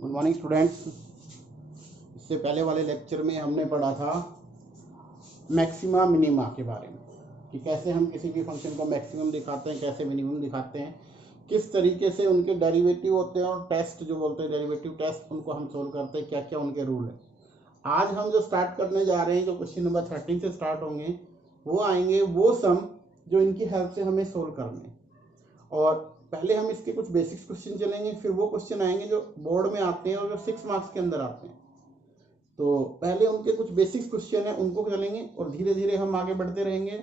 Good morning students. इससे पहले वाले लेक्चर में हमने पढ़ा था मैक्सिमा मिनिमा के बारे में कि कैसे हम किसी भी फंक्शन को मैक्सिमम दिखाते हैं, कैसे मिनिमम दिखाते हैं, किस तरीके से उनके डेरिवेटिव होते हैं और टेस्ट जो बोलते हैं डेरिवेटिव टेस्ट, उनको हम सोल्व करते हैं, क्या क्या उनके रूल है। आज हम जो स्टार्ट करने जा रहे हैं, जो क्वेश्चन नंबर 13 से स्टार्ट होंगे, वो आएंगे वो सम जो इनकी हेल्प से हमें सोल्व करने। और पहले हम इसके कुछ बेसिक्स क्वेश्चन चलेंगे, फिर वो क्वेश्चन आएंगे जो बोर्ड में आते हैं और जो 6 मार्क्स के अंदर आते हैं। तो पहले उनके कुछ बेसिक्स क्वेश्चन है उनको चलेंगे और धीरे धीरे हम आगे बढ़ते रहेंगे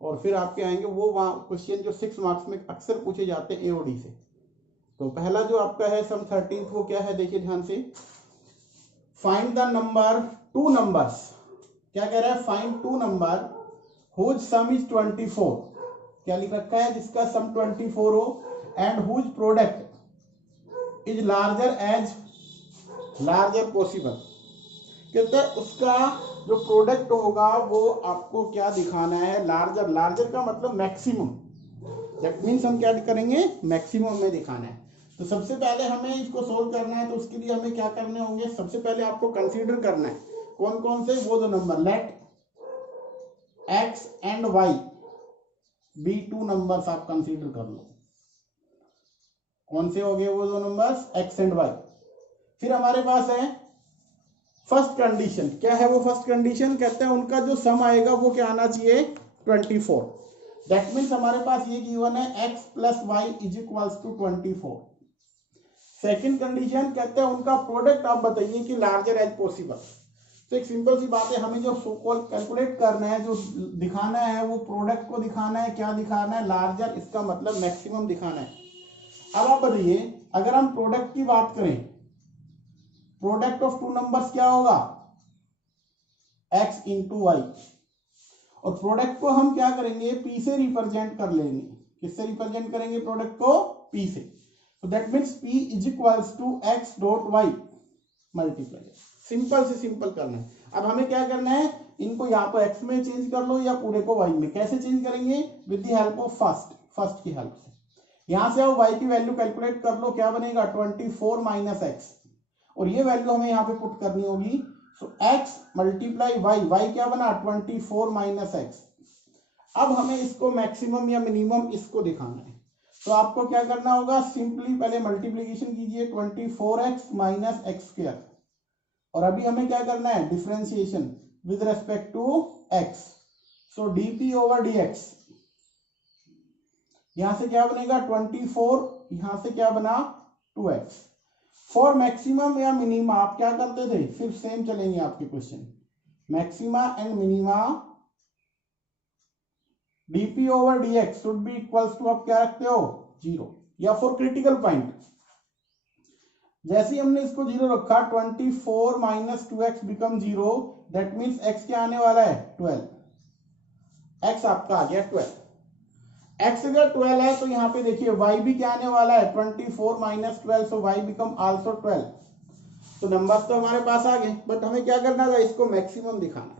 और फिर आपके आएंगे वो क्वेश्चन जो 6 मार्क्स में अक्सर पूछे जाते हैं एओडी से। तो पहला जो आपका है सम 13 वो क्या है, देखिए ध्यान से। Find the number two numbers, क्या कह रहा है, find two number whose sum is 24, क्या लिख रखा है, जिसका सम 24 हो, and whose product is larger possible. कहते हैं उसका जो प्रोडक्ट होगा वो आपको क्या दिखाना है, लार्जर का मतलब मैक्सिमम। दैट मीन्स हम क्या करेंगे, मैक्सिमम में दिखाना है। तो सबसे पहले हमें इसको सोल्व करना है, तो उसके लिए हमें क्या करने होंगे, सबसे पहले आपको कंसीडर करना है कौन कौन से, वो दो number, let x and y be two numbers आप कंसीडर कर लो। कौन से हो गए वो दो नंबर्स, एक्स एंड वाई। फिर हमारे पास है फर्स्ट कंडीशन, क्या है वो फर्स्ट कंडीशन, कहते हैं उनका जो सम आएगा वो क्या आना चाहिए, 24। दैट मीन्स हमारे पास ये गिवन है x plus y is equals to 24। Second condition, कहते हैं उनका प्रोडक्ट आप बताइए कि लार्जर एज पॉसिबल। तो एक सिंपल सी बात है, हमें जो सो कॉल्ड कैलकुलेट करना है, जो दिखाना है वो प्रोडक्ट को दिखाना है, क्या दिखाना है, लार्जर, इसका मतलब मैक्सिमम दिखाना है। अब आप बताइए, अगर हम प्रोडक्ट की बात करें, प्रोडक्ट ऑफ टू नंबर्स क्या होगा, x इंटू वाई, और प्रोडक्ट को हम क्या करेंगे, p से रिप्रेजेंट कर लेंगे। किससे रिप्रेजेंट करेंगे प्रोडक्ट को, p से। तो that means p is equals to x dot y multiply. Simple से सिंपल करना है। अब हमें क्या करना है, इनको या तो x में चेंज कर लो या पूरे को y में। कैसे चेंज करेंगे, with the help of first की हेल्प से। यहां से आप y की वैल्यू कैलकुलेट कर लो, क्या बनेगा 24 माइनस एक्स, और ये वैल्यू हमें यहाँ पे पुट करनी होगी। सो x मल्टीप्लाई y क्या बना 24 माइनस एक्स। अब हमें इसको मैक्सिमम या मिनिमम इसको दिखाना है, तो आपको क्या करना होगा, सिंपली पहले मल्टीप्लीकेशन कीजिए 24x माइनस एक्स स्क्वायर, और अभी हमें क्या करना है, differentiation with respect to x। So dp over dx, यहां से क्या बनेगा 24, यहां से क्या बना 2x। फॉर मैक्सिमम या मिनिमा आप क्या करते थे, सिर्फ सेम चलेंगे आपके question, maxima and minima dp over dx should be equals to, आप क्या रखते हो 0, या फॉर क्रिटिकल पॉइंट जैसे ही हमने इसको 0 रखा, 24 minus 2x become 0, that means x क्या आने वाला है 12, x आपका आ गया 12। x अगर 12 है तो यहाँ पे देखिए y भी क्या आने वाला है 24 माइनस 12, सो y बिकम आल्सो 12। तो नंबर्स तो हमारे पास आ गए, बट हमें क्या करना था, इसको मैक्सिमम दिखाना था।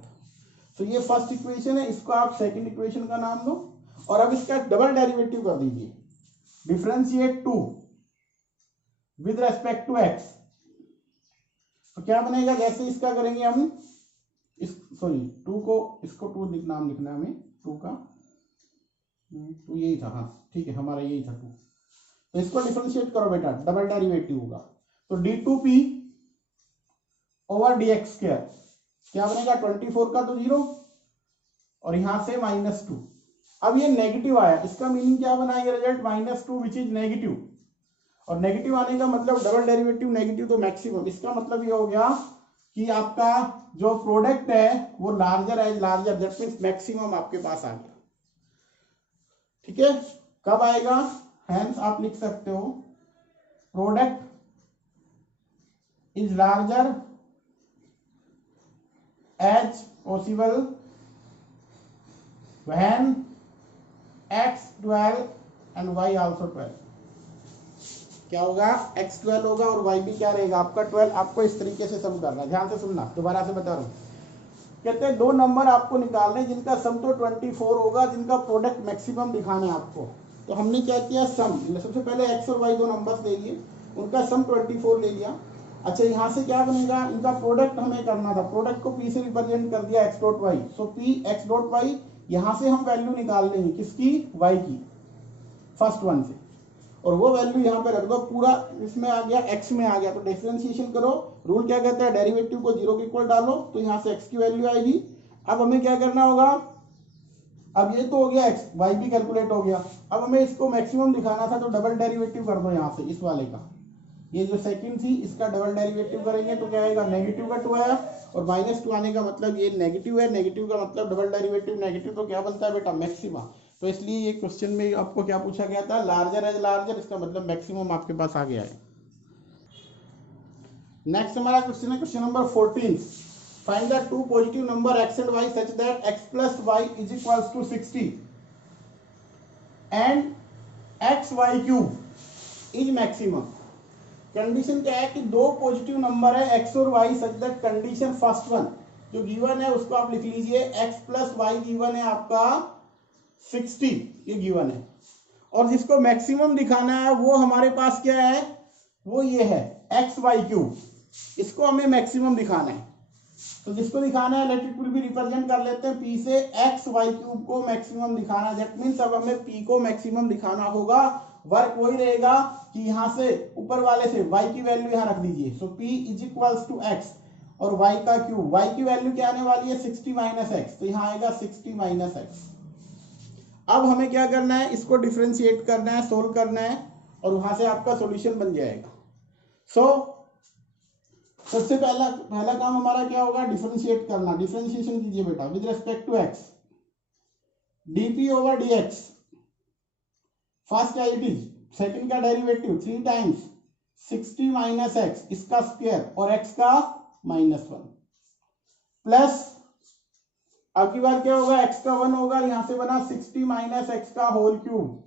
तो ये फर्स्ट इक्वेशन है, इसको आप सेकंड इक्वेशन का नाम दो, और अब इसका डबल डेरिवेटिव कर दीजिए, differentiate 2 with respect to x। तो क्या बनेगा, जैसे इसका करेंगे हम इस, सॉरी 2 को, इसको 2 नाम लिखना है हमें, 2 का 2 यही था, हाँ ठीक है, हमारा यही था 2। तो इसको डिफरेंशिएट करो बेटा, डबल डेरिवेटिव होगा, तो d2p ओवर dx स्क्वायर क्या बनेगा 24 का तो 0, और यहां से -2। अब ये नेगेटिव आया, इसका मीनिंग क्या बना, ये रिजल्ट -2 विच इज नेगेटिव, और नेगेटिव आने का मतलब डबल डेरिवेटिव नेगेटिव तो मैक्सिमम। इसका मतलब ये हो गया कि आपका जो प्रोडक्ट है वो larger as larger, that means maximum आपके पास आ गया। ठीक है, कब आएगा, हेंस आप लिख सकते हो product is larger as possible when x 12 and y also 12। क्या होगा, x 12 होगा और y भी क्या रहेगा आपका 12। आपको इस तरीके से सम करना है, ध्यान से सुनना, दोबारा से बता रहा हूं। कहते हैं दो नंबर आपको निकालने जिनका सम तो 24 होगा, जिनका प्रोडक्ट मैक्सिमम दिखाना है आपको। तो हमने क्या किया, सम, सबसे पहले x और y दो नंबर्स ले लिए, उनका सम 24 ले लिया, अच्छा यहाँ से क्या बनेगा, इनका प्रोडक्ट हमें करना था, प्रोडक्ट को पी से रिप्रेजेंट कर दिया एक्स डॉट वाई, सो पी एक्स डॉट वाई, यहाँ से हम वैल्यू निकाल लेंगे किसकी, वाई की, फर्स्ट वन से, और वो वैल्यू यहाँ पे रख दो, पूरा इसमें आ गया एक्स में आ गया, तो डिफरेंशिएशन करो, रूल क्या कहता है, डेरिवेटिव को जीरो के इक्वल डालो, तो यहाँ से एक्स की वैल्यू आएगी। अब हमें क्या करना होगा, अब ये तो हो गया एक्स, वाई भी कैलकुलेट हो गया, अब हमें इसको मैक्सिमम दिखाना था, तो डबल डेरिवेटिव कर दो यहाँ से इस वाले का, ये जो सेकंड थी इसका डबल डेरिवेटिव करेंगे तो क्या आएगा, नेगेटिव का 2 आया, और -2 आने का मतलब ये नेगेटिव है, नेगेटिव का मतलब डबल डेरिवेटिव नेगेटिव, तो क्या बनता है बेटा, मैक्सिमा। तो इसलिए ये क्वेश्चन में आपको क्या पूछा गया था, लार्जर एज लार्जर, इसका मतलब मैक्सिमम आपके पास आ गया है। नेक्स्ट हमारा क्वेश्चन है question number 14, find the two positive number x and y such that x plus y is equals to 60 and xy cube is maximum. Condition क्या है कि दो पॉजिटिव नंबर है x और y such that, condition first one जो given है उसको आप लिख लीजिए, x प्लस वाई गिवन है आपका 60, ये गिवन है, और जिसको मैक्सिमम दिखाना है वो हमारे पास क्या है, वो ये है एक्स वाई क्यूब, इसको हमें मैक्सिमम दिखाना है, तो जिसको दिखाना है let it will B represent कर लेते हैं p से, एक्स वाई क्यूब को मैक्सिमम दिखाना है, दैट मींस अब हमें p को मैक्सिमम दिखाना होगा, वर्क वही रहेगा कि यहाँ से ऊपर वाले से y की वैल्यू यहाँ रख दीजिए, so p is equals to x और y का क्यूब, y की वैल्यू क्या आने वाली है 60 माइनस एक्स, तो यहाँ आएगा 60 माइनस एक्स। अब हमें क्या करना है, इसको डिफरेंशिएट करना है, सोल्व करना है, और वहां से आपका सॉल्यूशन बन जाएगा। सो सबसे पहला काम हमारा क्या होगा, डिफरेंशिएट करना, डिफरेंशिएशन कीजिए बेटा with respect to x, dp over dx, first क्या इट इज, सेकंड का डेरिवेटिव 3 टाइम्स 60 माइनस एक्स इसका स्क्वायर और x का -1 प्लस, अब की बार क्या होगा, x का 1 होगा, यहां से बना 60 माइनस एक्स का होल क्यूब,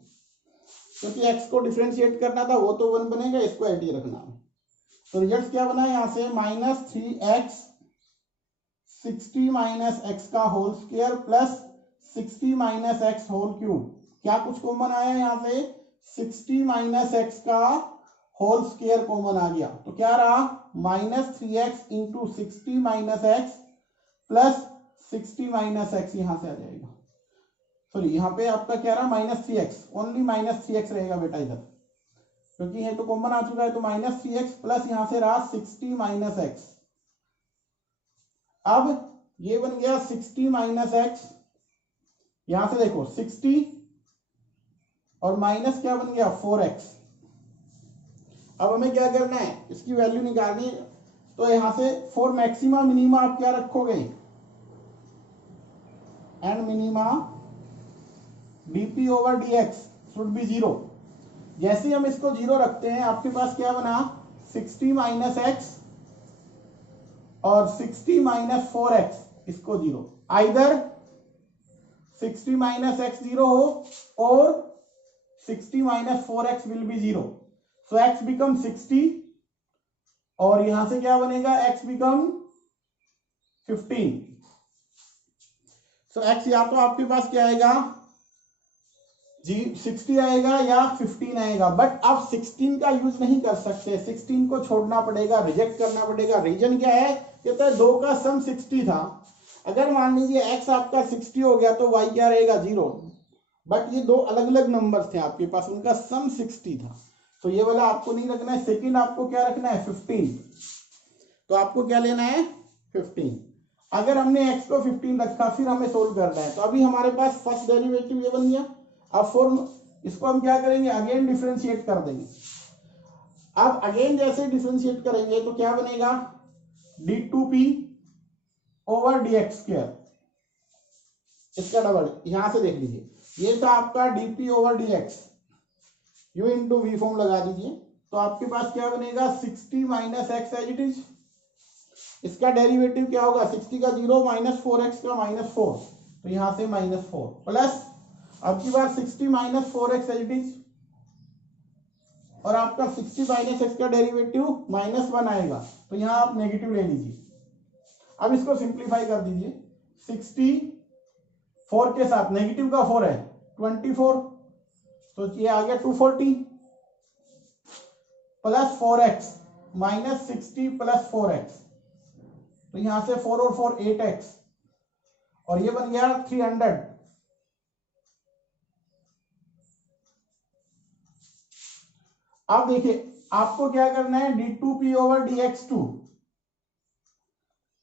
क्योंकि x को डिफरेंशिएट करना था वो तो 1 बनेगा, इसको ऐड रखना है, तो रिजल्ट क्या बना यहां से -3x 60 माइनस एक्स का whole square plus 60 minus x whole cube, क्या कुछ कॉमन आया यहाँ से, 60 माइनस एक्स का होल स्क्वायर कॉमन आ गया, तो क्या रहा -3x into 60 minus x plus 60 minus x, यहां से आ जाएगा, सॉरी यहाँ पे आपका क्या रहा -3x, ओनली -3x रहेगा बेटा इधर, क्योंकि ये तो कॉमन आ चुका है, तो -3x प्लस यहां से रहा 60 माइनस एक्स, अब ये बन गया 60 माइनस एक्स, यहां से देखो 60 और माइनस क्या बन गया 4x। अब हमें क्या करना है, इसकी वैल्यू निकालनी है, तो यहां से फॉर मैक्सिमा मिनिमा आप क्या रखोगे, and minima dp over dx should B 0, जैसे हम इसको 0 रखते हैं आपके पास क्या बना 60 माइनस एक्स और 60 माइनस 4x, इसको 0, आइदर 60 माइनस एक्स 0 हो और 60 minus 4x will be 0, so x become 60 और यहां से क्या बनेगा, x बिकम 15, सो x या तो आपके पास क्या आएगा 60 आएगा या 15 आएगा, बट आप 16 का यूज नहीं कर सकते, 16 को छोड़ना पड़ेगा, रिजेक्ट करना पड़ेगा, रीजन क्या है, कहता है 2 का सम 60 था, अगर मान लीजिए x आपका 60 हो गया तो y क्या रहेगा 0, बट ये दो अलग अलग नंबर थे आपके पास, उनका सम 60 था, तो ये वाला आपको नहीं रखना है, सेकंड आपको क्या रखना है 15, तो आपको क्या लेना है 15, अगर हमने x को 15 रखा फिर हमें सोल्व करना है, तो अभी हमारे पास फर्स्ट डेरिवेटिव ये बन गया, अब फॉर्म इसको हम क्या करेंगे, अगेन डिफरेंशिएट कर देंगे, अब अगेन जैसे डिफरेंशिएट करेंगे तो क्या बनेगा d2p ओवर dx स्क्वायर, इसका डबल, यहां से देख लीजिए, ये था आपका dp over dx, u into v form लगा दीजिए, तो आपके पास क्या बनेगा 60 minus x as it is, इसका डेरिवेटिव क्या होगा 60 का 0 माइनस 4x का -4, तो यहां से -4 प्लस, अब की बार 60 minus 4x as it is, और आपका 60 माइनस एक्स का डेरिवेटिव -1 आएगा, तो यहां आप नेगेटिव ले लीजिए, अब इसको सिंप्लीफाई कर दीजिए, 64 के साथ नेगेटिव का 4 है 24, तो ये आ गया 240 plus 4x minus 60 plus 4x, तो यहां से 4 और 4 8x, और ये बन गया 300। अब देखिए आपको क्या करना है, d2p ओवर dx2,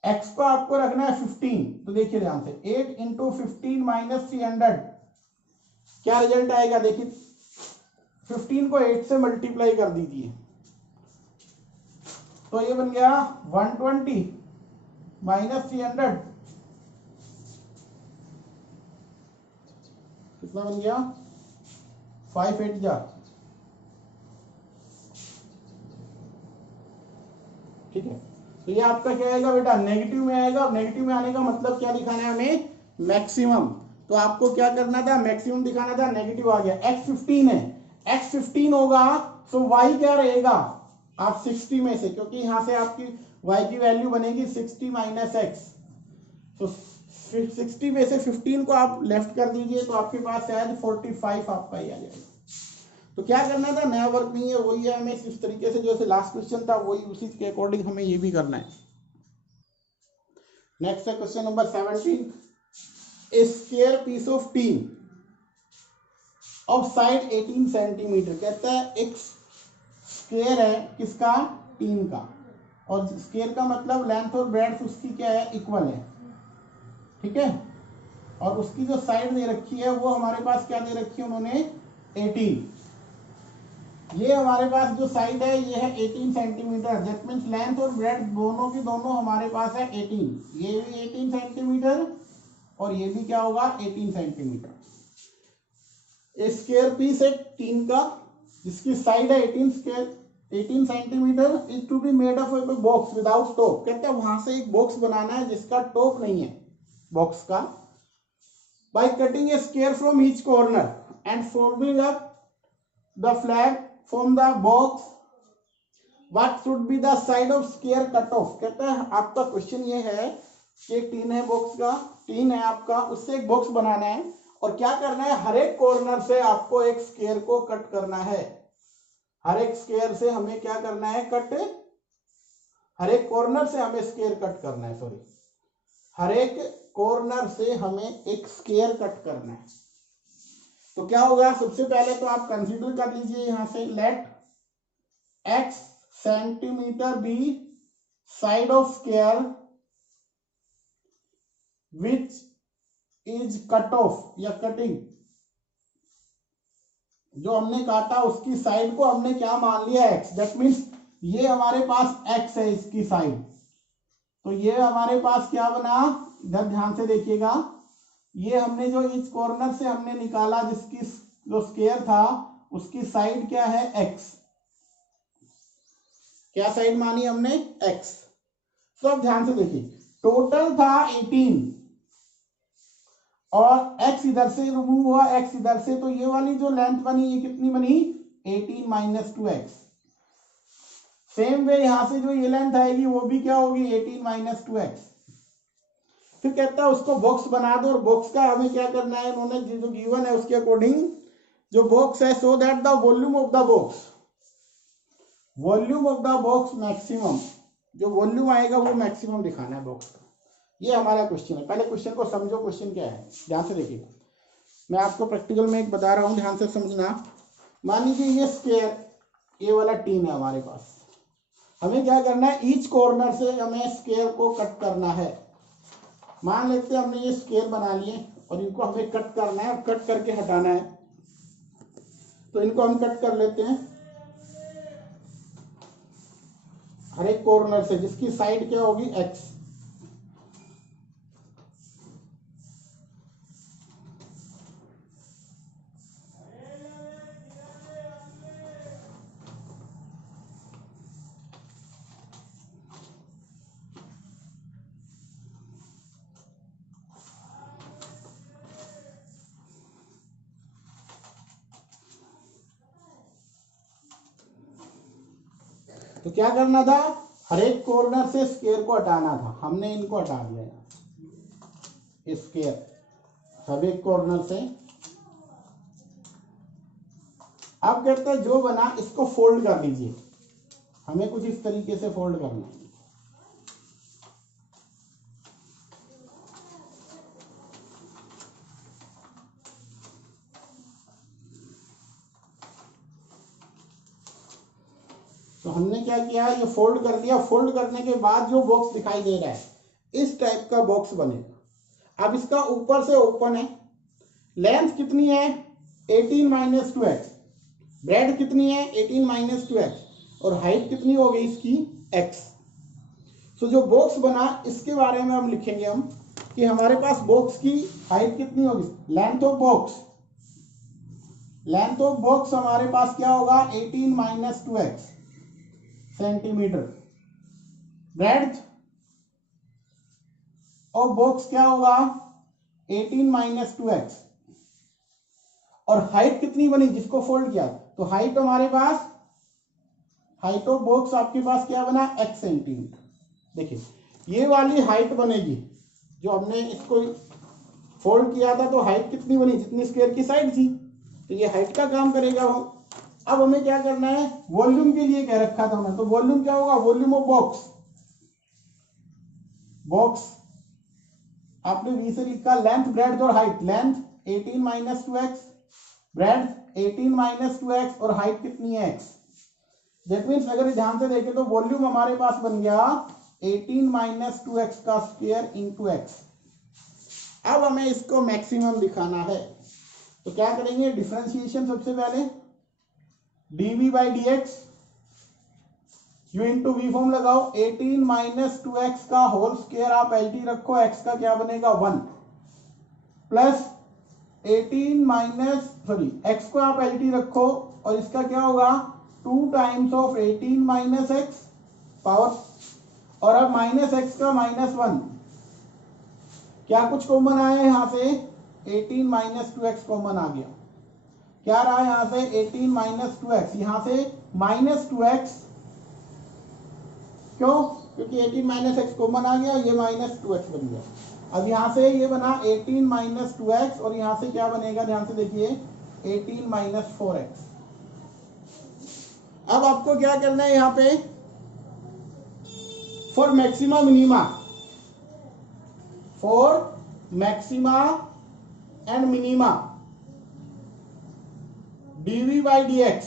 x को आपको रखना है 15, तो देखिए ध्यान से 8 इंटू 15 माइनस 300, क्या रिजल्ट आएगा, देखिए 15 को 8 से मल्टीप्लाई कर दीजिए, तो ये बन गया 120 माइनस 300, कितना बन गया 5 8 जा, ठीक है। तो ये आपका क्या आएगा बेटा, नेगेटिव में आएगा, और नेगेटिव में आने का मतलब क्या दिखाना है हमें, मैक्सिमम। तो आपको क्या करना था, मैक्सिमम दिखाना था, नेगेटिव आ गया, x 15 है, x 15 होगा तो y क्या रहेगा, आप 60 में से, क्योंकि यहां से आपकी y की वैल्यू बनेगी 60 माइनस एक्स, तो 60 में से 15 को आप लेफ्ट कर दीजिए, तो आपके पास शायद 45 आपका ही आ जाएगा। तो क्या करना था, नया वर्क नहीं है, वही है, हमें इस तरीके से जैसे लास्ट क्वेश्चन था वही, उसी के अकॉर्डिंग हमें ये भी करना है। नेक्स्ट है question number 17, a square piece of tin of side 18 centimetre, कहता है एक स्क्वायर है किसका, टीन का, और स्क्वायर का मतलब लेंथ और ब्रेड्थ उसकी क्या है, इक्वल है, ठीक है, और उसकी जो साइड दे रखी है वो हमारे पास क्या दे रखी है उन्होंने, 18, ये हमारे पास जो साइड है ये है 18 सेंटीमीटर, दैट मींस लेंथ और ब्रेड्थ दोनों की दोनों हमारे पास है 18, ये भी 18 सेंटीमीटर और ये भी क्या होगा 18 सेंटीमीटर। स्क्वायर पीस है टीन का जिसकी साइड है 18 centimetre, is to be made of a box without top, कहते हैं वहां से एक बॉक्स बनाना है जिसका टॉप नहीं है बॉक्स का, by cutting A square from each corner and folding up the flag from the box, what should be the side of square cut off, कहता है आपका क्वेश्चन ये है कि टीन है बॉक्स का, टीन है आपका, उससे एक बॉक्स बनाना है और क्या करना है, हर एक कॉर्नर से आपको एक स्क्वायर को कट करना है, हर एक स्क्वायर से हमें क्या करना है, कट, हर एक कॉर्नर से हमें स्क्वायर कट करना है, सॉरी, हर एक कॉर्नर से हमें एक स्क्वायर कट करना है। तो क्या होगा, सबसे पहले तो आप कंसीडर कर लीजिए यहां से, let x centimetre be side of square which is cut off या कटिंग, जो हमने काटा उसकी साइड को हमने क्या मान लिया, x, दैट मीन्स ये हमारे पास x है इसकी साइड, तो ये हमारे पास क्या बना, इधर ध्यान से देखिएगा, ये हमने जो इस कॉर्नर से हमने निकाला जिसकी जो स्क्वायर था उसकी साइड क्या है, x, क्या साइड मानी हमने, x। तो अब ध्यान से देखिए, टोटल था 18 और x इधर से रिमूव हुआ, x इधर से, तो ये वाली जो लेंथ बनी ये कितनी बनी, 18 माइनस 2x। सेम वे यहां से जो ये लेंथ आएगी वो भी क्या होगी, 18 माइनस 2x। फिर कहता है उसको बॉक्स बना दो, और बॉक्स का हमें क्या करना है, उन्होंने जो गिवन है उसके अकॉर्डिंग जो बॉक्स है, so that the volume of the box, volume of the box maximum, जो वॉल्यूम आएगा वो मैक्सिमम दिखाना है बॉक्स का। ये हमारा क्वेश्चन है, पहले क्वेश्चन को समझो, क्वेश्चन क्या है, ध्यान से देखिए, मैं आपको प्रैक्टिकल में एक बता रहा हूं, ध्यान से समझना। मान लीजिए ये स्क्वायर, ये वाला टीन है हमारे पास, हमें क्या करना है, ईच कॉर्नर से हमें स्क्वायर को कट करना है। मान लेते हैं हमने ये स्क्वायर बना लिए और इनको हमें कट करना है और कट करके हटाना है, तो इनको हम कट कर लेते हैं हर एक कॉर्नर से जिसकी साइड क्या होगी, x। तो क्या करना था, हर एक कॉर्नर से स्क्वायर को हटाना था, हमने इनको हटा दिया, स्क्वायर सब एक कॉर्नर से। अब कहते हैं जो बना इसको फोल्ड कर लीजिए, हमें कुछ इस तरीके से फोल्ड करना है। तो हमने क्या किया, ये फोल्ड कर दिया। फोल्ड करने के बाद जो बॉक्स दिखाई दे रहा है इस टाइप का बॉक्स बनेगा। अब इसका ऊपर से ओपन है, लेंथ कितनी है 18 माइनस 2x, ब्रेड कितनी है 18 माइनस 2x, और हाइट कितनी हो गई इसकी x। तो जो बॉक्स बना इसके बारे में हम लिखेंगे हम कि हमारे पास बॉक्स की हाइट कितनी होगी, length of box, length of box हमारे पास क्या होगा 18 minus 2x centimetre. Breadth of box क्या होगा 18 माइनस 2x, और हाइट कितनी बनी जिसको फोल्ड किया, तो हाइट हमारे पास, हाइट ऑफ बॉक्स आपके पास क्या बना x सेंटीमीटर। देखिए ये वाली हाइट बनेगी, जो हमने इसको फोल्ड किया था तो हाइट कितनी बनी जितनी स्क्वायर की साइड थी, तो ये हाइट का काम करेगा वो। अब हमें क्या करना है, वॉल्यूम के लिए कह रखा था हमने, तो वॉल्यूम क्या होगा, वॉल्यूम ऑफ बॉक्स, बॉक्स आपने v से लिखा, लेंथ ब्रेड्थ और height, length 18 minus 2x, breadth 18 minus 2x, और हाइट कितनी है x। दैट मीन्स अगर ध्यान से देखें तो वॉल्यूम हमारे पास बन गया 18 माइनस 2x का स्क्वायर इंटू x। अब हमें इसको मैक्सिमम दिखाना है, तो क्या करेंगे, डिफरेंशिएशन सबसे पहले dv by dx, u into v form लगाओ, 18 माइनस 2x का होल स्क्वायर आप एलटी रखो, x का क्या बनेगा 1, प्लस 18 माइनस x को आप एलटी रखो, और इसका क्या होगा 2 times of 18 minus x power, और अब माइनस x का माइनस 1, क्या कुछ कॉमन आया यहां से 18 माइनस 2x कॉमन आ गया, क्या रहा यहां से 18 माइनस 2x, यहां से माइनस 2x, क्यों, क्योंकि 18 माइनस x कॉमन आ गया, ये माइनस 2x बन गया। अब यहां से ये बना 18 माइनस 2x, और यहां से क्या बनेगा ध्यान से देखिए 18 माइनस 4x। अब आपको क्या करना है, यहां पे for maxima minima, for maxima and minima dv by dx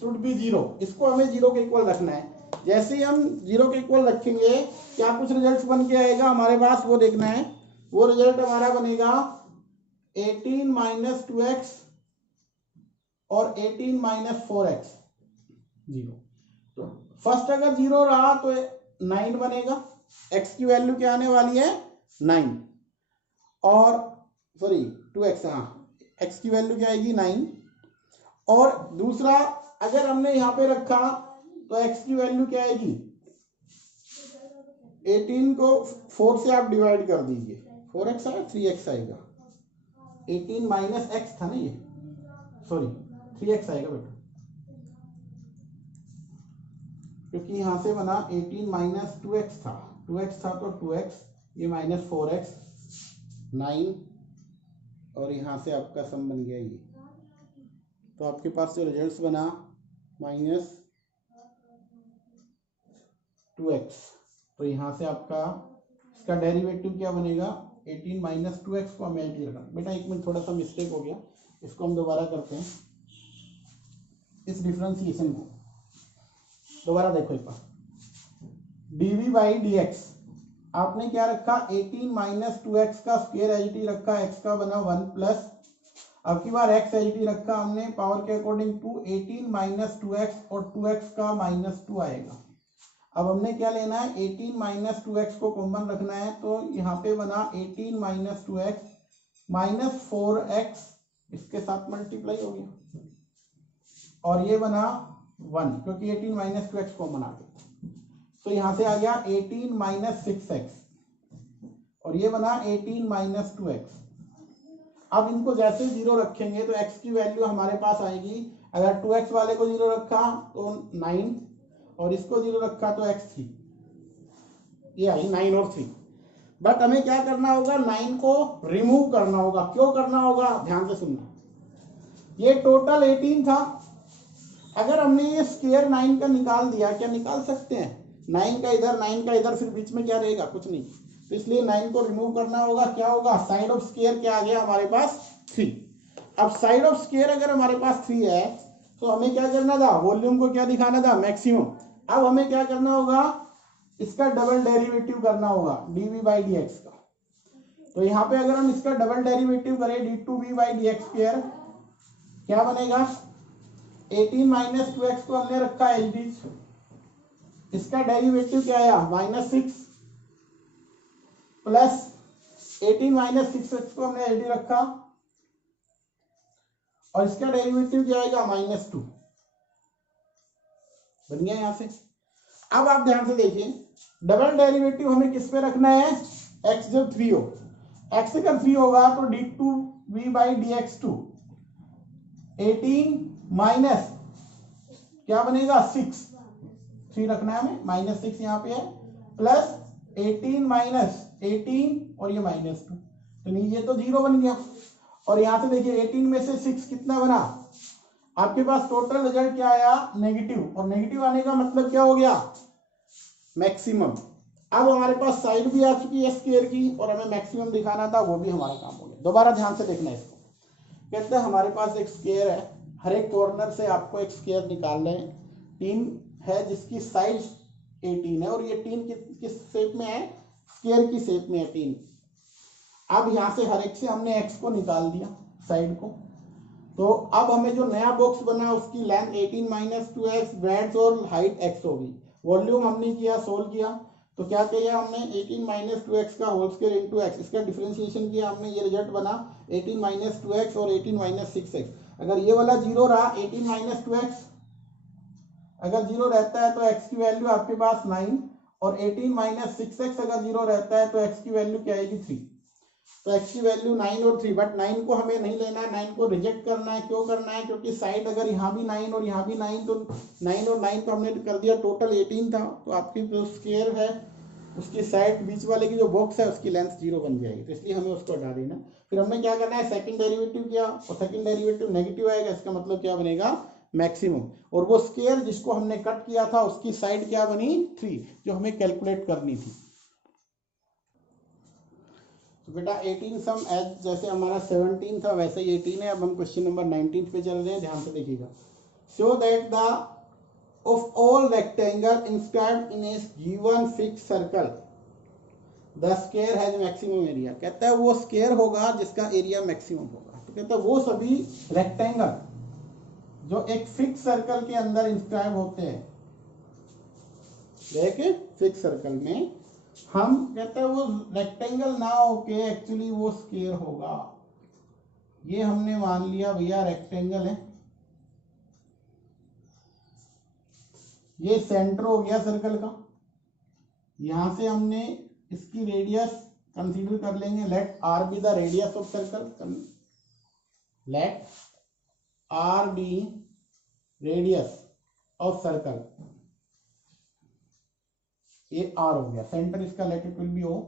should B 0, इसको हमें 0 के इक्वल रखना है। जैसे ही हम 0 के इक्वल रखेंगे क्या कुछ रिजल्ट बन के आएगा हमारे पास, वो देखना है। वो रिजल्ट हमारा बनेगा 18 माइनस 2x और 18 माइनस 4x 0। तो फर्स्ट अगर 0 रहा तो 9 बनेगा, x की वैल्यू क्या आने वाली है 9, और सॉरी 2x, हाँ x की वैल्यू क्या आएगी 9, और दूसरा अगर हमने यहां पे रखा तो x की वैल्यू क्या आएगी 18 को 4 से आप डिवाइड कर दीजिए, 4x आएगा 3x आएगा, 18 माइनस x था ना ये, सॉरी 3x आएगा बेटा, क्योंकि यहां से बना 18 माइनस 2x था, 2x था तो 2x, ये माइनस 4x 9, और यहां से आपका सम बन गया ये। तो आपके पास जो रिजल्ट्स बना माइनस 2x, तो यहाँ से आपका इसका डेरिवेटिव क्या बनेगा 18 माइनस 2x को हमें एलटी रखना। बेटा एक मिनट, थोड़ा सा मिस्टेक हो गया, इसको हम दोबारा करते हैं, इस डिफरेंशिएशन को दोबारा देखो एक बार। dv बाई dx आपने क्या रखा 18 माइनस 2x का स्क्वायर एलटी रखा, x का बना 1, प्लस अब की बार x एलटी रखा हमने पावर के अकॉर्डिंग टू 18 माइनस 2x, और 2x का माइनस 2 आएगा। अब हमने क्या लेना है 18 माइनस 2x को कॉमन रखना है, तो यहाँ पे बना 18 माइनस 2x माइनस 4x, इसके साथ मल्टीप्लाई हो गया, और ये बना 1 क्योंकि 18 माइनस 2x कॉमन आ गया, तो यहाँ से आ गया 18 माइनस 6x, और ये बना 18 माइनस 2x। अब इनको जैसे 0 रखेंगे तो x की वैल्यू हमारे पास आएगी, अगर 2x वाले को 0 रखा तो 9, और इसको 0 रखा तो x 3, ये आई 9 और 3। बट हमें क्या करना होगा 9 को रिमूव करना होगा। क्यों करना होगा ध्यान से सुनना, ये टोटल 18 था, अगर हमने ये स्क्वायर 9 का निकाल दिया, क्या निकाल सकते हैं? 9 का इधर 9 का इधर, फिर बीच में क्या रहेगा? कुछ नहीं। तो इसलिए 9 को रिमूव करना होगा। क्या होगा? साइड ऑफ स्क्वायर क्या आ गया हमारे पास? 3। अब साइड ऑफ स्क्वायर अगर हमारे पास 3 है तो हमें क्या करना था? वॉल्यूम को क्या दिखाना था? मैक्सिमम। अब हमें क्या करना होगा? इसका डबल डेरिवेटिव करना होगा dv बाई डी एक्स का। तो यहाँ पे अगर हम इसका डबल डेरिवेटिव करें d2v by D x square, क्या बनेगा? 18 माइनस 2x को हमने रखा एच डी, इसका डेरिवेटिव क्या आया? -6 प्लस 18 माइनस 6x को हमने एच डी रखा और इसका डेरिवेटिव क्या आएगा? -2। बन गया यहां से। अब आप ध्यान से देखिए, डबल डेरिवेटिव हमें किस पे रखना है? x जब 3 हो, x का 3 होगा तो d2v by D x 2 18 minus क्या बनेगा? 6, 3 रखना है हमें, -6 यहाँ पे है, प्लस 18 माइनस 18 और ये -2, तो नीचे तो 0 बन गया। और यहां से देखिए 18 में से 6 कितना बना? आपके पास टोटल रिजल्ट क्या आया? नेगेटिव। और नेगेटिव आने का मतलब क्या हो गया? मैक्सिमम। अब हमारे पास साइड भी आ चुकी है स्क्वायर की और हमें मैक्सिमम दिखाना था, वो भी हमारा काम हो गया। दोबारा ध्यान से देखना इसको। कहते हैं हमारे पास एक स्क्वायर है, हर एक कॉर्नर से आपको एक स्क्वायर निकालना है। 3 है जिसकी साइज 18 है और ये 3 किस शेप में है? स्क्वायर की शेप में है 3। अब यहाँ से हर एक से हमने एक्स को निकाल दिया, साइड को। तो अब हमें जो नया बॉक्स बना उसकी लेंथ 18 माइनस 2x, ब्रेड्थ और हाइट x होगी। वॉल्यूम हमने किया, सोल्व किया, तो क्या किया हमने? 18 माइनस 2x का होल स्क्वायर इंटू एक्स, इसका डिफरेंशिएशन किया हमने, ये रिजल्ट बना 18 माइनस 2x और 18 माइनस 6x। अगर ये वाला 0 रहा, 18 माइनस 2x अगर 0 रहता है तो x की वैल्यू आपके पास 9, और 18 माइनस 6x अगर 0 रहता है तो x की वैल्यू क्या आएगी? 3। तो x की वैल्यू 9 और 3, बट 9 को हमें नहीं लेना है, 9 को रिजेक्ट करना है। क्यों करना है? क्योंकि साइड अगर यहाँ भी 9 और यहाँ भी 9, तो 9 और 9 तो हमने कर दिया, टोटल 18 था। तो आपकी जो स्क्वायर है उसकी साइड बीच वाले की जो बॉक्स है उसकी लेंथ 0 बन जाएगी, तो इसलिए हमें उसको हटा देना। फिर हमने क्या करना है? सेकंड डेरिवेटिव किया और सेकंड डेरिवेटिव नेगेटिव आएगा, इसका मतलब क्या बनेगा? मैक्सिमम। और वो स्क्वायर जिसको हमने कट किया था उसकी साइड क्या बनी? 3, जो हमें कैलकुलेट करनी थी। तो बेटा 18 सम एज जैसे हमारा 17 था वैसे ही 18 है। अब हम क्वेश्चन नंबर 19 पे चल रहे हैं, ध्यान से देखिएगा। Show that the of all rectangle inscribed in A given fix circle the square has maximum area. कहता है वो स्क्वायर होगा जिसका एरिया मैक्सिमम होगा। तो कहता है वो सभी रेक्टेंगल जो एक फिक्स सर्कल के अंदर इंस्क्राइब होते हैं, एक फिक्स सर्कल में, हम कहते हैं वो रेक्टेंगल ना होके एक्चुअली वो स्क्वायर होगा। ये हमने मान लिया भैया रेक्टेंगल है, ये सेंटर हो गया सर्कल का। यहां से हमने इसकी रेडियस कंसीडर कर लेंगे, let are be the radius of circle, let are be radius of circle. ये आर हो गया, सेंटर इसका let it will be O.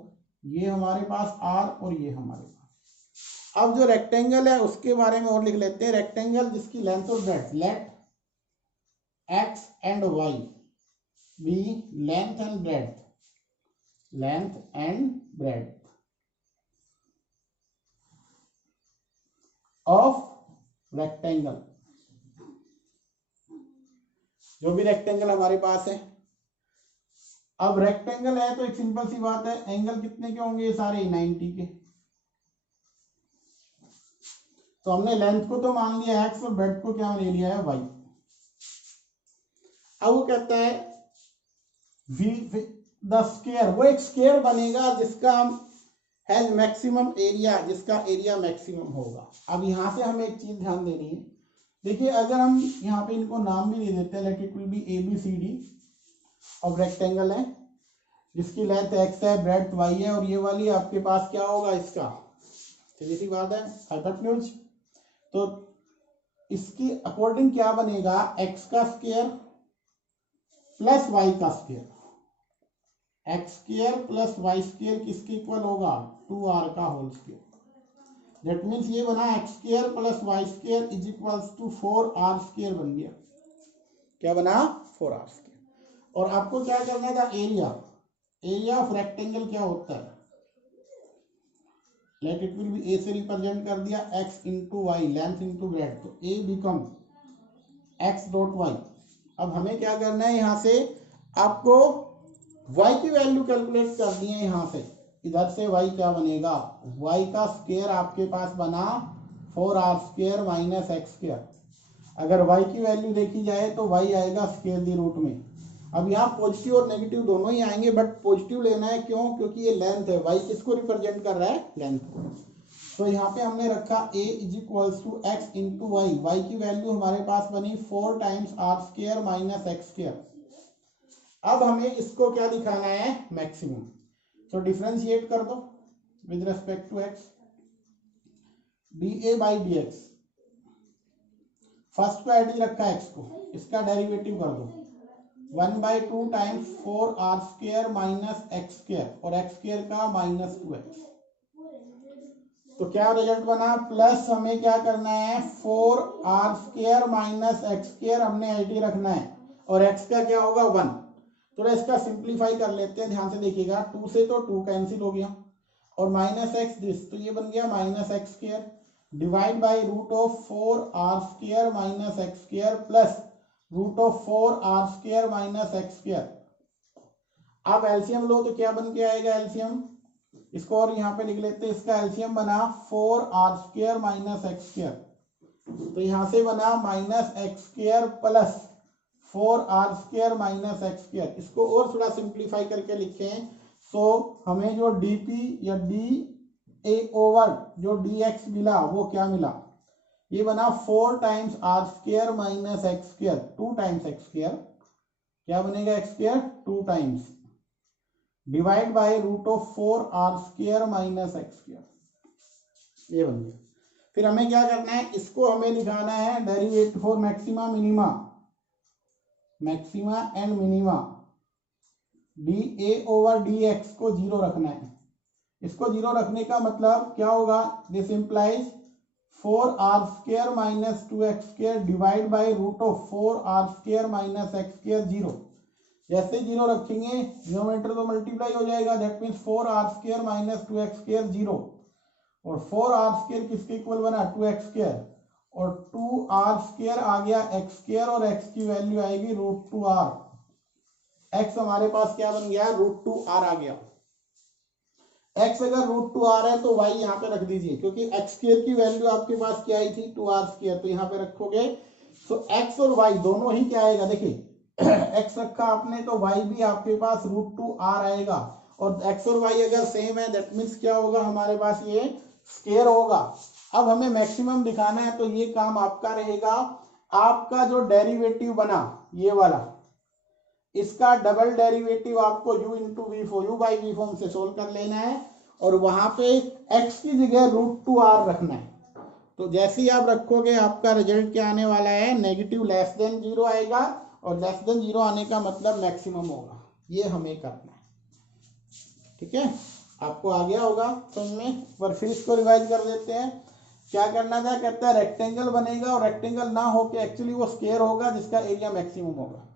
ये हमारे पास आर और ये हमारे पास। अब जो रेक्टेंगल है उसके बारे में और लिख लेते हैं। रेक्टेंगल जिसकी लेंथ और breadth, let x and y be length and breadth, length and breadth of rectangle. जो भी रेक्टेंगल हमारे पास है, अब रेक्टेंगल है तो एक सिंपल सी बात है, एंगल कितने के होंगे? ये सारे 90 के। तो हमने लेंथ को तो मान लिया एक्स और ब्रेड्थ को क्या ले लिया है? वाई। अब वो कहता है द स्क्वायर, वो एक स्क्वायर बनेगा जिसका हैज मैक्सिमम एरिया, जिसका एरिया मैक्सिमम होगा। अब यहां से हमें एक चीज ध्यान देनी है। देखिए अगर हम यहाँ पे इनको नाम भी दे देते हैं, late it will B ABCD, और रेक्टेंगल है जिसकी लेंथ x है, ब्रेड्थ y है, और ये वाली आपके पास क्या होगा? इसका सीधी सी बात है हाइपोटेन्यूज। तो इसकी अकॉर्डिंग क्या बनेगा? x का स्क्वायर प्लस y का square, x square plus y square किसके इक्वल होगा? 2r का होल स्क्वायर। दैट मीन्स ये बना x square plus y square is equals to 4r square बन गया। क्या बना 4r²। और आपको क्या करना था, एरिया ऑफ रेक्टेंगल क्या होता है, let it will be a से रिप्रेजेंट कर दिया x into y, length into breadth, तो a become x dot y. अब हमें क्या करना है, यहाँ से आपको y की वैल्यू कैलकुलेट करनी है। यहाँ से इधर से y क्या बनेगा, y का स्क्वायर आपके पास बना 4r² माइनस x²। अगर y की वैल्यू देखी जाए तो y आएगा स्क्वायर दी रूट में। अब यहाँ पॉजिटिव और नेगेटिव दोनों ही आएंगे, बट पॉजिटिव लेना है, क्यों, क्योंकि ये लेंथ है, y किसको रिप्रेजेंट कर रहा है, लेंथ। तो यहाँ पे हमने रखा a is equals to x into y, y की वैल्यू हमारे पास बनी 4 टाइम्स r² माइनस x²। अब हमें इसको क्या दिखाना है, मैक्सिमम। तो डिफरेंशिएट कर दो with respect to x, dA by dx, first को एड ही रखा है x को, इसका डेरिवेटिव कर दो 1/2 टाइम्स 4r² माइनस x² और x² का माइनस 2x। तो क्या रिजल्ट बना, प्लस हमें क्या करना है 4r² माइनस x² हमने आईडी रखना है, और x का क्या होगा 1। तो इसका सिंप्लीफाई कर लेते हैं, ध्यान से देखिएगा, 2 से तो 2 कैंसिल हो गया, और माइनस x दिस, तो ये बन गया minus x² divide by root of 4r² minus x² plus root of 4r² minus x²। अब एलसीएम लो तो क्या बन के आएगा एलसीएम, इसको और यहाँ पे लिख लेते हैं, इसका एलसीएम बना 4r² माइनस x², तो यहाँ से बना minus x² plus 4r² minus x²। इसको और थोड़ा सिंप्लीफाई करके लिखें, सो हमें जो dp या dA ओवर जो dx मिला वो क्या मिला, ये बना 4 times r² minus x², 2 times x², क्या बनेगा x² 2 times, divide by root of 4r² minus x², ये बन गया। फिर हमें क्या करना है, इसको हमें लिखाना है derivative for maxima minima, maxima and minima, dA over dx को 0 रखना है। इसको 0 रखने का मतलब क्या होगा, this implies 4r² minus 2x² divide by root of 4r² minus x² 0। जैसे 0 रखेंगे न्यूमरेटर तो मल्टीप्लाई हो जाएगा, that means 4r² minus 2x² 0, और 4r² किसके इक्वल बना 2x², और 2r² आ गया x² और x की वैल्यू आएगी √2r, x हमारे पास क्या बन गया √2r आ गया। x अगर √2r है तो y यहाँ पे रख दीजिए, क्योंकि x² की वैल्यू आपके पास क्या आई थी 2r², तो यहाँ पे रखोगे, तो x और y दोनों ही क्या आएगा, देखिए x रखा आपने तो y भी आपके पास √2r आएगा, और x और y अगर सेम है दैट मीन्स क्या होगा हमारे पास ये स्क्वायर होगा। अब हमें मैक्सिमम दिखाना है, तो ये काम आपका रहेगा, आपका जो डेरिवेटिव बना ये वाला, इसका डबल डेरिवेटिव आपको u into v for u by v form से सोल्व कर लेना है, और वहां पे x की जगह √2r रखना है। तो जैसे ही आप रखोगे आपका रिजल्ट क्या आने वाला है, नेगेटिव लेस देन 0 आएगा, और लेस देन 0 आने का मतलब मैक्सिमम होगा, ये हमें करना है। ठीक है, आपको आ गया होगा समझ में, पर फिर इसको रिवाइज कर देते हैं। क्या करना था, कहता है रेक्टेंगल बनेगा, और रेक्टेंगल ना होके एक्चुअली वो स्क्वायर होगा जिसका एरिया मैक्सिमम होगा।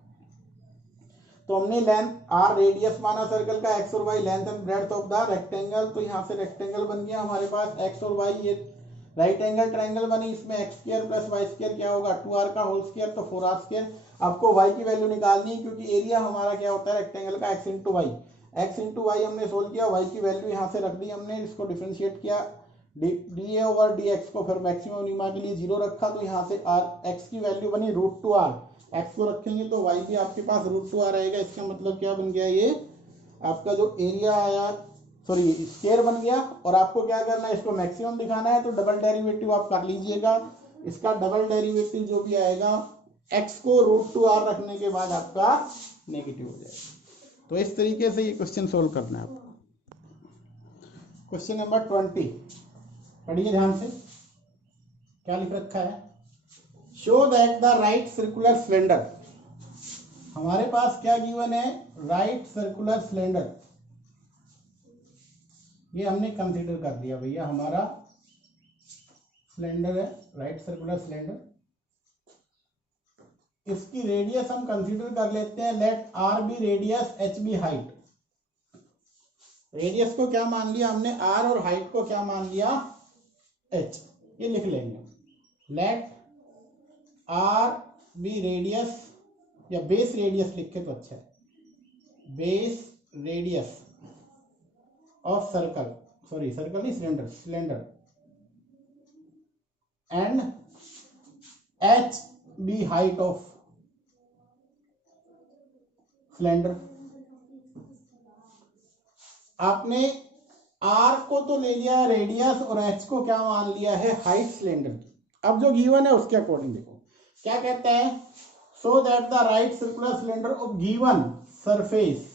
तो हमने लेंथ r रेडियस माना सर्कल का, x और y length and breadth of the rectangle, तो यहाँ से रेक्टेंगल बन गया हमारे पास, x और y ये राइट एंगल ट्रायंगल बनी, इसमें x² प्लस y² क्या होगा 2r का होल स्क्वायर, तो 4r²। आपको y की वैल्यू निकालनी है, क्योंकि एरिया हमारा क्या होता है रेक्टेंगल का x इंटू वाई हमने सोल्व किया, y की वैल्यू यहाँ से रख दी हमने, इसको डिफरेंशिएट किया, dA ओवर dx को फिर मैक्सिमम मिनिमा के लिए 0 रखा, तो यहाँ से x की वैल्यू बनी √2r, x को रखेंगे तो y भी आपके पास √2r आएगा। इसका मतलब क्या बन गया, ये आपका जो एरिया आया, सॉरी स्क्वायर बन गया। और आपको क्या करना है, इसको मैक्सिमम दिखाना है, तो डबल डेरिवेटिव आप कर लीजिएगा, इसका डबल डेरिवेटिव जो भी आएगा x को √2r रखने के बाद आपका नेगेटिव हो जाएगा। तो इस तरीके से ये क्वेश्चन सोल्व करना है आपको। क्वेश्चन नंबर 20 पढ़िए ध्यान से, क्या लिख रखा है, show that the right circular cylinder, हमारे पास क्या गिवन है राइट सर्कुलर सिलेंडर, ये हमने कंसीडर कर दिया भैया, हमारा सिलेंडर है राइट सर्कुलर सिलेंडर। इसकी रेडियस हम कंसीडर कर लेते हैं, let are be radius, h be height. Radius को क्या मान लिया हमने, आर, और हाइट को क्या मान लिया, एच। ये लिख लेंगे, लेट आर बी रेडियस, या बेस रेडियस लिखे तो अच्छा है, base radius of circle, sorry circle नहीं, cylinder, cylinder, and H be height of cylinder. आपने आर को तो ले लिया रेडियस, और एच को क्या मान लिया है, हाइट सिलेंडर की। अब जो गिवन है उसके अकॉर्डिंग देखो क्या कहते हैं, so that the right circular cylinder of given surface.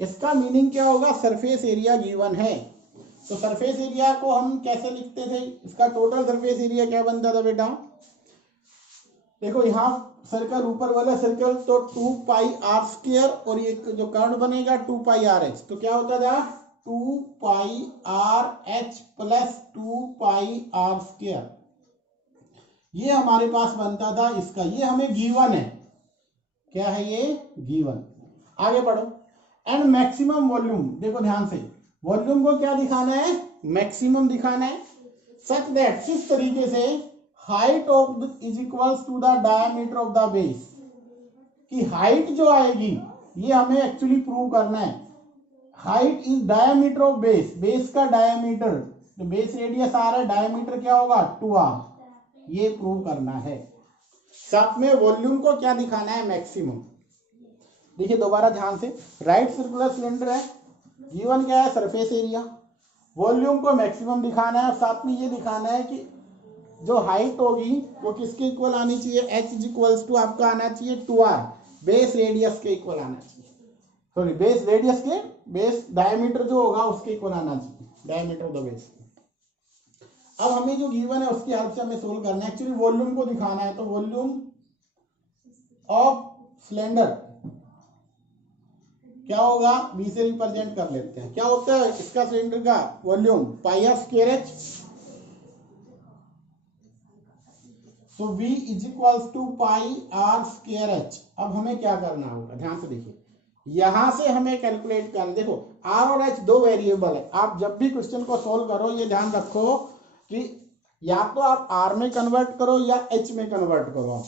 इसका मीनिंग क्या होगा, सरफेस एरिया गिवन है, तो सरफेस एरिया को हम कैसे लिखते थे, इसका टोटल सरफेस एरिया क्या बनता था बेटा, देखो यहाँ सर्कल, ऊपर वाला सर्कल तो 2 पाई आर स्क्वायर, और ये जो कर्व बनेगा 2 पाई आर एच, तो क्या होता था 2 pi R H plus 2 pi are square. ये हमारे पास बनता था इसका, ये हमें गिवन है, क्या है ये गिवन। आगे बढ़ो, एंड मैक्सिमम वॉल्यूम, देखो ध्यान से, वॉल्यूम को क्या दिखाना है, मैक्सिमम दिखाना है, सच दैट, किस तरीके से, height of is equals to the diameter of the base, कि हाइट जो आएगी ये हमें एक्चुअली प्रूव करना है, height is diameter of base, base का डायमीटर, तो बेस रेडियस आ रहा है, डायमीटर क्या होगा 2r, ये प्रूव करना है। साथ में वॉल्यूम को क्या दिखाना है, मैक्सिमम। देखिए दोबारा ध्यान से, राइट सर्कुलर सिलेंडर है, गिवन क्या है, सरफेस एरिया, वॉल्यूम को मैक्सिमम दिखाना है, और साथ में ये दिखाना है कि जो हाइट होगी वो किसके इक्वल आनी चाहिए, एच इज इक्वल्स टू आपका आना चाहिए 2r, बेस रेडियस के इक्वल आना चाहिए, सॉरी बेस रेडियस के, बेस डायमीटर जो होगा उसके इक्वल आना चाहिए, डायमीटर ऑफ द बेस। अब हमें जो गिवन है उसकी हेल्प से हमें सोल्व करना है, एक्चुअली वॉल्यूम को दिखाना है, तो वॉल्यूम ऑफ सिलेंडर क्या होगा, v से रिप्रेजेंट कर लेते हैं, क्या होता है इसका सिलेंडर का volume, pi are square h, so v is equals to pi are square h. अब हमें क्या करना होगा, ध्यान से देखिए, यहां से हमें कैलकुलेट करना, देखो r और h दो वेरिएबल है, आप जब भी क्वेश्चन को सोल्व करो ये ध्यान रखो कि या तो आप r में कन्वर्ट करो या h में कन्वर्ट करो,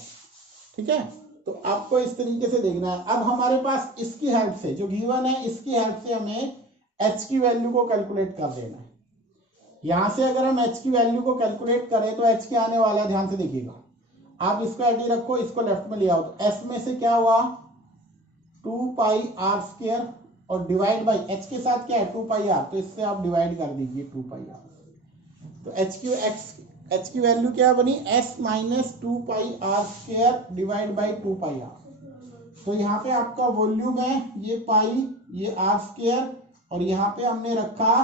ठीक है, तो आपको इस तरीके से देखना है। अब हमारे पास इसकी हेल्प से, जो गिवन है इसकी हेल्प से हमें h की वैल्यू को कैलकुलेट कर देना है। यहां से अगर हम h की वैल्यू को कैलकुलेट करें तो h क्या आने वाला है, ध्यान से देखिएगा, आप इसको ऐड रखो, इसको लेफ्ट में ले आओ, तो s में से क्या हुआ 2 पाई आर स्क्वायर, और डिवाइड बाई h के साथ क्या है 2 पाई आर, तो इससे आप डिवाइड कर दीजिए 2 पाई आर, तो h की वैल्यू क्या बनी, s minus 2 pi are square divide by 2 pi are. तो यहाँ पे आपका वॉल्यूम है ये पाई, ये आर स्क्वायर, और यहाँ पे हमने रखा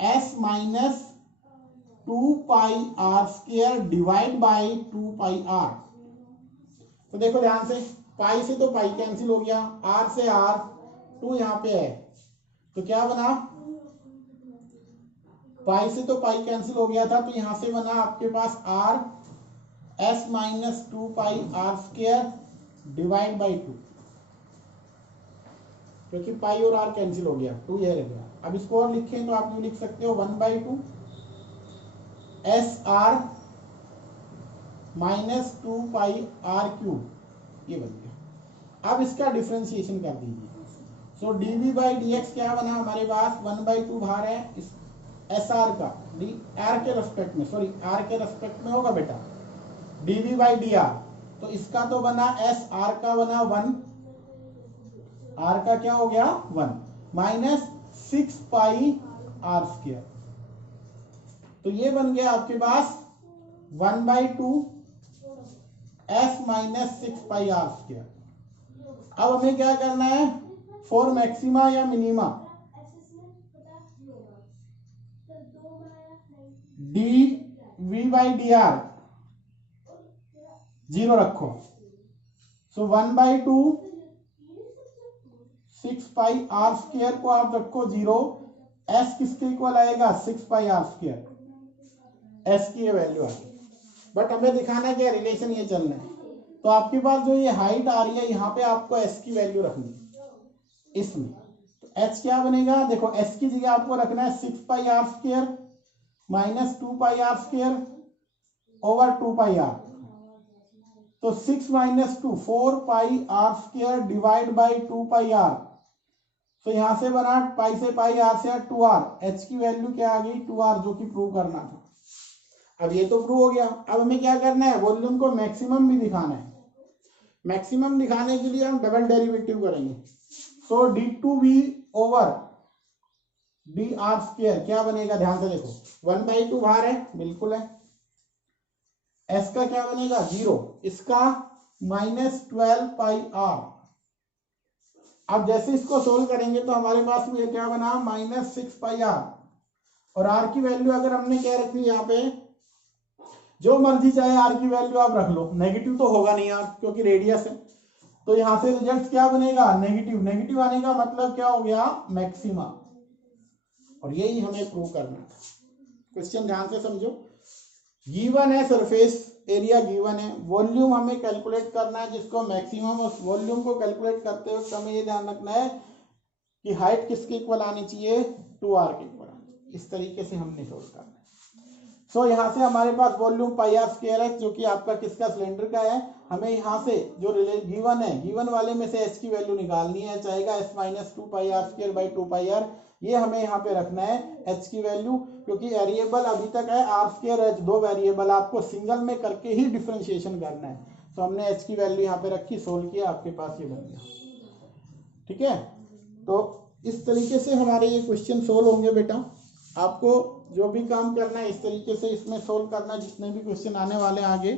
s minus 2 pi are square divide by 2 pi are. तो देखो ध्यान से, पाई से तो पाई कैंसिल हो गया, आर से आर, 2 यहाँ पे है, तो क्या बना, पाई से तो पाई कैंसिल हो गया था, तो यहां से बना आपके पास r s minus 2 pi are square divide by 2, क्योंकि पाई और r कैंसिल हो गया, 2 ये रह गया। अब इसको और लिखें तो आप ये लिख सकते हो 1/2 s r minus 2 pi r cube, ये बन गया। अब इसका डिफरेंशिएशन कर दीजिए, सो dv बाई dx क्या बना हमारे पास, 1/2 भार है इस एस आर का, डी आर के रेस्पेक्ट में, सॉरी आर के रेस्पेक्ट में होगा बेटा, dv बाई डी आर, तो इसका तो बना एस आर का बना 1, आर का क्या हो गया 1, माइनस 6 पाई आर स्क्वायर, तो ये बन गया आपके पास 1/2 s minus 6 pi are square. अब हमें क्या करना है, फॉर मैक्सिमा या minima, d v by d r 0 रखो, सो 1/2 6 पाई आर स्क्वायर को आप रखो 0, एस किसके इक्वल आएगा 6 पाई आर स्क्वायर, एस की ये वैल्यू आ गई। बट हमें दिखाना क्या, रिलेशन ये चलना है, तो तो आपके पास जो ये हाइट आ रही है यहाँ पे आपको एस की वैल्यू रखनी है इसमें। तो एच क्या बनेगा, देखो एस की जगह आपको रखना है 6 pi are square minus 2 pi are square over 2 pi are. तो 6 minus 2 4 pi are square divide by 2 pi are. तो यहां से बना पाई से पाई आर से 2 आर। एच की वैल्यू क्या आ गई 2 आर, जो कि प्रूव करना था। अब ये तो प्रूव हो गया। अब हमें क्या करना है, वॉल्यूम को मैक्सिमम भी दिखाना है। मैक्सिमम दिखाने के लिए हम डबल डेरिवेटिव करेंगे। तो d2v over D R square क्या बनेगा, ध्यान से देखो 1/2 बाहर है, बिल्कुल है। एस का क्या बनेगा 0, इसका -12 पाई आर। अब जैसे इसको सोल्व करेंगे तो हमारे पास में क्या बना -6 पाई आर। और आर की वैल्यू अगर हमने क्या रखी यहाँ पे, जो मर्जी चाहे आर की वैल्यू आप रख लो, नेगेटिव तो होगा नहीं यार क्योंकि रेडियस है। तो यहां से रिजल्ट क्या बनेगा नेगेटिव। नेगेटिव आने का मतलब क्या हो गया मैक्सिमा। और यही हमें प्रूव करना है। क्वेश्चन ध्यान से समझो। गिवन है सरफेस एरिया गिवन है, वॉल्यूम हमें कैलकुलेट करना है जिसको मैक्सिमम। उस वॉल्यूम को कैलकुलेट करते वक्त हमें ये ध्यान रखना है कि हाइट किसके इक्वल आनी चाहिए 2r के इक्वल आनी। इस तरीके से हमने सोल्व करना है। सो यहाँ से हमारे पास वॉल्यूम पाई आर स्क्वायर है जो कि आपका किसका सिलेंडर का है। हमें यहाँ से जो गिवन है गिवन वाले में से एच की वैल्यू निकालनी है, चाहेगा s minus 2 pi are square by 2 pi r. ये हमें यहाँ पे रखना है एच की वैल्यू, क्योंकि वेरिएबल अभी तक है आर स्क्वायर एच, दो वेरिएबल आपको सिंगल में करके ही डिफरेंशिएशन करना है। तो हमने एच की वैल्यू यहाँ पे रखी, सोल्व किया, आपके पास ये बन गया। ठीक है, तो इस तरीके से हमारे ये क्वेश्चन सोल्व होंगे बेटा। आपको जो भी काम करना है इस तरीके से इसमें सोल्व करना, जितने भी क्वेश्चन आने वाले हैं आगे